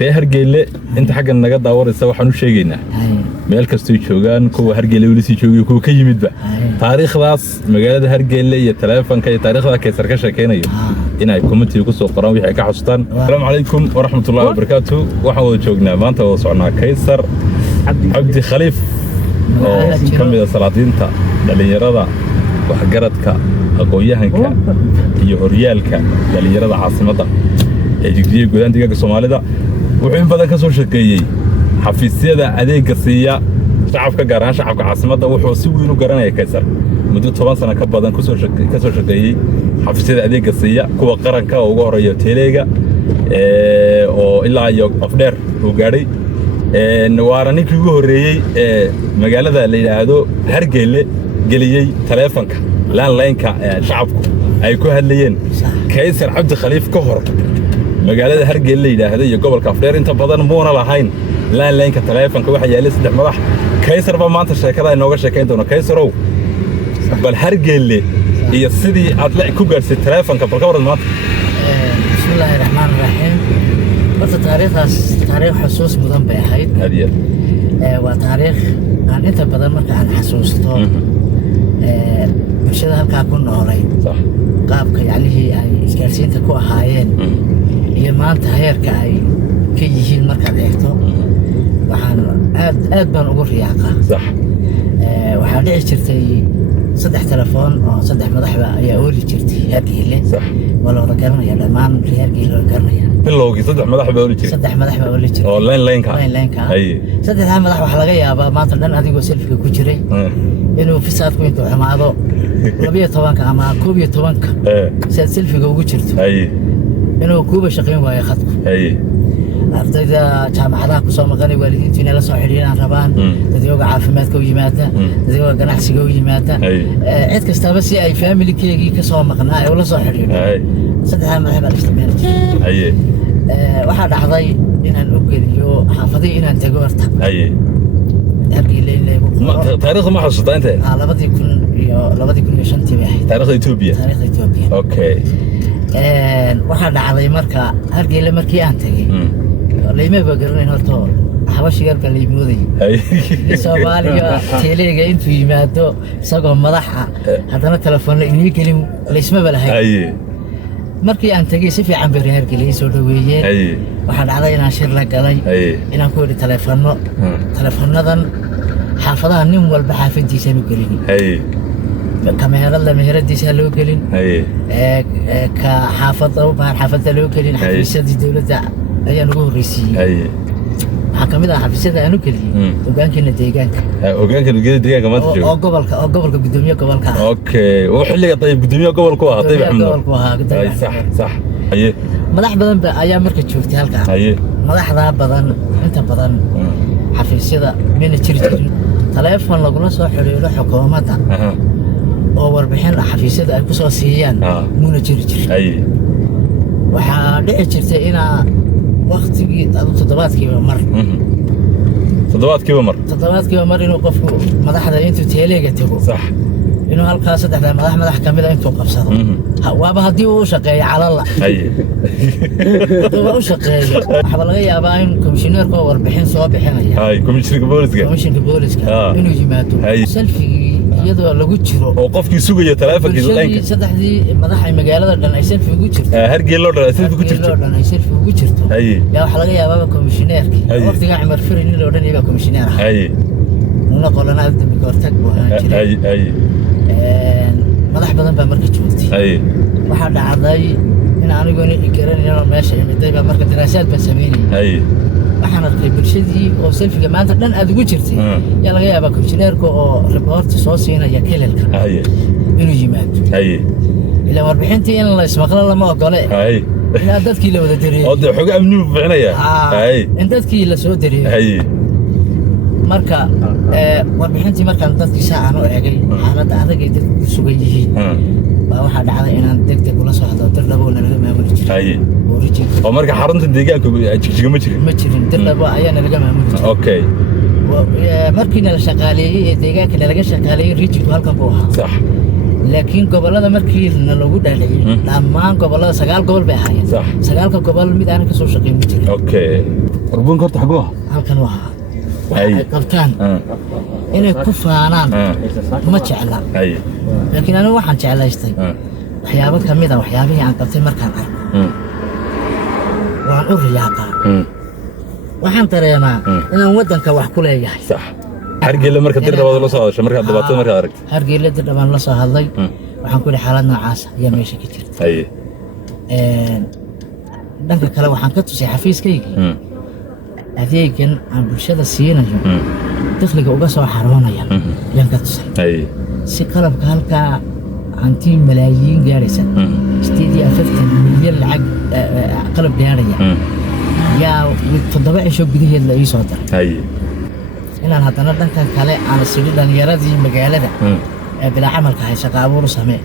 reer Hargeysa inta xagga naga daawaraysa waxaan u sheegaynaa meel kastoo joogaan kuwa Hargeysa wali si joogay kuwa ka yimidba taariikhdaas magaalada Hargeysa iyo taleefanka iyo taariikhda Kaysar ka sheekeynayo inay community ku soo qoraan wixii ka xustaan. Assalaamu calaykum wa rahmatullahi wa barakaatuh. waxaan wada joognaa maanta oo socnaa Kaysar Cabdi Khaliif oo kamid ah salaadiinta dhalinyarada waxgaradka aqoonyahanka iyo horyaalka dhalinyarada caasimadda ee Jigjiga gudaha deegaanka Soomaalida wuxuu in badan ka soo shaqeeyay xafiisyada adeegga siiya shacabka gaar ahaan shacabka caasimadda wuxuu si weyn u garanayay Kaysar muddo 10 sano ka badan ka soo shaqeeyay xafiisyada adeegga siiya kuwa qaranka oo ugu horeeya Teleega oo ilaa iyo afdheer uu gaadhay waana ninkii ugu horeeyay magaalada la yiraahdo Hargeysa geliyay taleefanka landline-ka shacabku ay ku hadlayeen Kaysar Cabdi Khaliif ka hor magaalada Hargeysa la yiraahdo iyo gobolka afdheer inta badan muuna lahayn landline-ka taleefanka waxa yaalay saddex madax Kaysar ba maanta sheekada inooga sheekayn doona Kaysarow bal Hargeysa iyo sidii aad la ku gaarsay taleefanka bal ka waran maanta bismillahir rahmanir rahim wata taariikh xusuus mudan bay ahayd hadiya waa taariikh aan inta badan marka aan xasuusto bulshada halkaa ku noolay qaabka yacnihii ay isgaarsiinta ku ahaayeen iyo maanta heerka ay ka yihiin markaad eegto waxaan aad baan ugu riyaaqaa waxaa dhici jirtay 3 telefoon oo 3 madaxba ayaa ooli jirtay Hargeysa wala wada garanaya dhammaan Hargeysa loo garanaya bilowgii 3 madaxba ooli jirtay 3 madaxba ooli jirtay oo landline-ka ay 3 madax waxa laga yaabaa maanta dhan adigoo selfie ku jiray inuu fisaadku intuu xumaado 12 ama 11 si selfie-ga ugu jirto inuu kuuba shaqeyn waayo khadku ardayda jaamacadaha ku soo maqanay waalidiintu inay la soo xiriiraan rabaan dadweynaha caafimaadka u yimaada dadweynaha ganacsiga u yimaada cid kastaba si ay family-keegii ka soo maqnaa ay ula soo xiriiraan 3 madax baa isticmaalay waxaa dhacday inaan u geliyo xaafadii inaan tago horta taariikhda ma xasuusta inta 2005 bay ahayd taariikhda Ethiopia okay waxaa dhacday marka Hargeysa markii aan tagay leeyma bagarin horto xabashiga halka leeymoodey Soomaaliya Teleega intuu yimaado isagoo madaxa haddana telefoon la inii gelin leysma balahay markii aan tagay si fiican bay Hargeysa soo dhaweeyeen waxaa dhacday inaan shir la galay inaan ku wadi teleefoonadan xaafadaha nin walba xaafadiisa u gelin kamerada meheradiisa loo gelin ka xaafada loo gelin xafiisyada dawladda ayaan ugu horeysiyay waxa kamid ah xafiisyada aanu geliyay hoggaanka deegaanka maanta joogo oo gobolka gudoomiye gobolka okay oo xilliga tayib gudoomiye gobolka ah tayib xamdo صح madax badan ayaa marka joogtay halka madaxda badan inta badan xafiisyada meena jirin taleefon lagula soo xiriiro xukuumadda oo warbixin xafiisyada ay ku soo siiyaan muuna jirin waxaa dhici jirtay inaa waqtigii toddobaadkiiba mar inuu qofku madaxda intuu Teleega tago inuu halkaas 3 madax kamid ah intuu qabsado waaba hadii uu shaqeeyo calala uu shaqeeyo waxa laga yaabaa in komishineerka warbixin soo bixinaya komishinka booliska inuu yimaado selfie iyadoo lagu jiro oo qofkii sugayo taleefankiisa line-ka 3 madax ay magaalada dhan ay selfie ugu jirto Hargeysa loo dhan selfie ugu jirto yaa waxa laga yaabaa komishineerka waqtiga Cumar Firin loo dhan iba komishineer ah una qolana dambi kortag buu jiray madax badan baa marka joogtay waxa dhacday in anigu garanayno meesha imiday baa marka daraasaad baan sameeyay waxaan arkay bulshadii oo selfie-ga maanta dhan aad ugu jirtay yaa laga yaabaa komishineerka oo report soo siinaya kelalka inuu yimaado ila warbixintii in la ismaqlo lama ogole ila dadkii la wada dareeyay oo xog amni u fiicnaya in dadkii la soo dareeyay marka warbixintii markaan dadkii saacan u eegay xaaladda adag ay dadku sugan yihiin baa waxaa dhacday inaan degdeg ula soo hadlo Dirlabo laga maamuli jiray oo marka xarunta deegaanka Jigjiga ma jirin Dirlabo ayaa laga maamuli jiray okay markii la shaqaaleeyay deegaanka laga shaqaaleeyay region halkan buu ahaa laakiin gobolada markii lagu dhaliyay dhammaan gobolada 9 gobol bay ahaayeen 9 gobol mid aan ka soo shaqeyn jiray okay ربنا كرت حقوها halkan waxa waxay qabtaan inay ku faanaan ma jecla laakiin anigu waxaan jeclaystay waxyaabo kamid ah waxyaabihii aan qabtay markaan arko waan u riyaaqaa waxaan dareemaa inaan wadanka wax ku leeyahay sax hargeyla marka dir dhawaad la soo hadashay marka dhibaatada marka aragtay hargeyla dir dhawaad la soo hadlay waxaan ku xaalad noocaas ayaa meesha ka jirta dhanka kale waxaan ka tusay xafiiskayga adeegan aan bulshada siinayo dakhliga uga soo xaroonaya ayaan ka tusay si qalabka halkaa hantii malaayiin gaaraysa 850 milyan lacag qalab gaaraya yaa 7 cisho gudaheed la ii soo diray inaan haddana dhankan kale aan sidii dhalinyaradii magaalada ee bilaa camalka hay shaqo abuur samee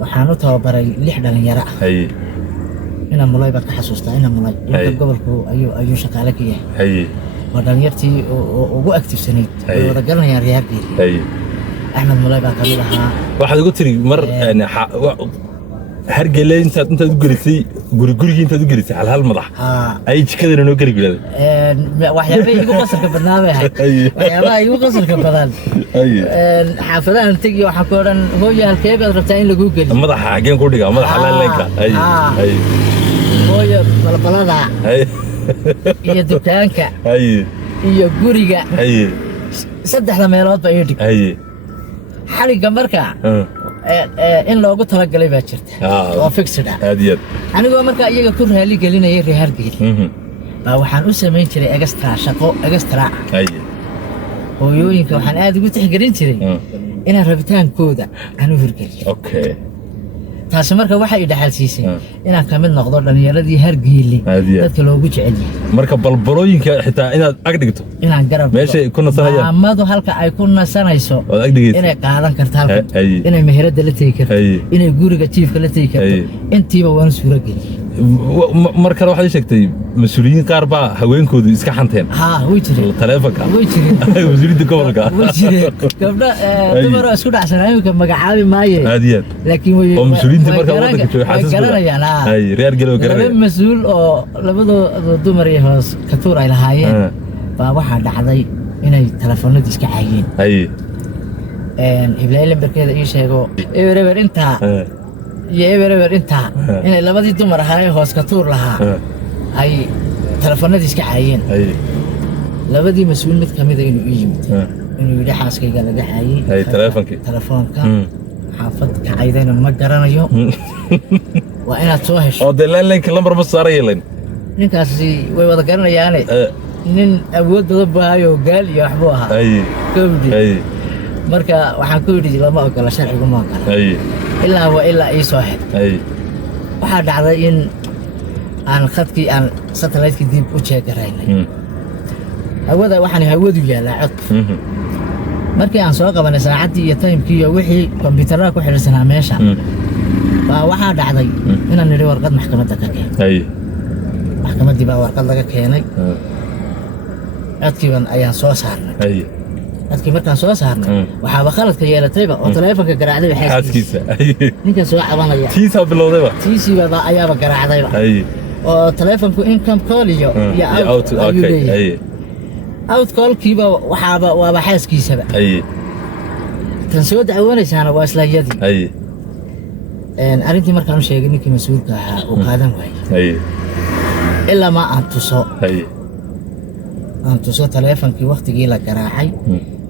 waxaan u tababaray 6 dhalinyaro ah ina mulay baa ka xasuustaa ina mulay inta gobolku ayuu shaqaale ka yahay waa dhalinyartii ugu aktifsanayd wada garanayaan reerkii أحمد ملاي بقى كبيرها واحد قلت لي مر يعني هرجلي انت تقولي قري انت تقولي على هالمضح اي كذا انه قري بلاد وحيابي يقول قصر كبرنامج وحيابي يقول قصر كبرنامج حافظان تجي وحكورن هو يا الكيب ربطين لجوجل المضح حاجين كوديغا مضح على لينك اي هو يا بلبلدا يا دكانك يا غوريغا saddexda meelood baa ii dhig xariga marka in loogu talagalay baa jirta oo fixed ah aadiyad anigoo marka iyaga ku raali gelinayay reer Hargeysa baa waxaan u sameyn jiray shaqo extra hooyooyinka waxaan aad ugu tixgelin jiray inaan rabitaankooda aan u hirgeliyo okay taasi marka waxa ay dhaxalsiisay inaan ka mid noqdo dhalinyaradii Hargeysa dadka loogu jecel yahay marka balbalooyinka xitaa inaad ag dhigto inaan garab meesha ku nasanayaan maamadu halka ay ku nasanayso inay qaadan karto halka inay meherada la tagi karto inay guriga jiifka la tagi karto intiiba waan suura geliyay marka waxaad sheegtay mas'uuliyiin qaar baa haweenkoodu iska xanteen way jireen taleefanka way jireen wasiirada gobolka way jireen gabdha dumar isku dhacsanaayo ka magacaabi maaye aadiyad laakiin way oo mas'uuliyiinta marka wadanka jooga xasaasiyaan ay reer galo garanayaan mas'uul oo labadoo dumar iyo hoos ka tuur ay lahaayeen baa waxa dhacday inay telefoonada iska caayeen iblaay lambarkeeda ii sheego eber inta iyo eber inta inay labadii dumar ahaa hoos ka tuur lahaa ay telefoonada iska caayeen labadii mas'uul mid kamid ah inuu yimid inuu yidhi xaaskayga laga caayay telefoonka xaafad ka caydayna ma garanayo waa inaad soo hesho oo deelanka lambar ma saarayeen ninkaasi way wada garanayaan nin awood badan baayo gaal iyo waxbu ahaa marka waxaan ku yidhi lama ogola sharcigu ma ogola ilaa ii soo hel waxaa dhacday in aan khadkii aan satellite-kii dib u jeegaraynay hawada waxaan hawadu yaalaa cod markii aan soo qabanay saacaddii iyo timekii iyo wixii kombiyuutarada ku xidhiidhsanaa meesha baa waxaa dhacday inaan nidhi warqad maxkamadda ka keenay maxkamaddii baa warqad laga keenay codkiiban ayaan soo saarnay dadkii markaan soo saarnay waxaaba khaladka yeelatayba oo teleefanka garaacday xaaskiisa ninka soo cabanaya tiisa bilowdayba tiisiba ayaaba garaacdayba oo teleefanku income call iyo out out call kiiba waxaaba waaba xaaskiisaba tan soo dacwoonaysaana waa isla yadii arrintii markaan u sheegay ninkii mas'uulka ahaa uu qaadan waayay ilaa ma aan tuso teleefankii waqtigii la garaacay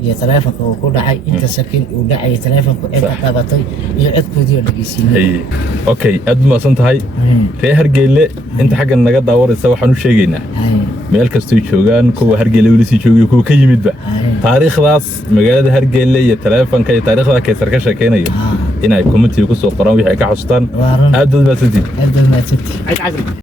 iyo teleefanka uu ku dhacay inta sakin uu dhacay teleefanku inta qabatay iyo codkoodii oo dhageysiinay okay aad ma san tahay reer Hargeysa inta xaggan naga daawaraysa waxaan u sheegaynaa meel kastoo joogaan kuwa Hargeysa wali si joogay kuwa ka yimidba taariikhdaas magaalada Hargeysa iyo teleefanka iyo taariikhda ka sarka sheekeynayo inay comment ku soo qoraan wixii ay ka xustaan aad baad ma santii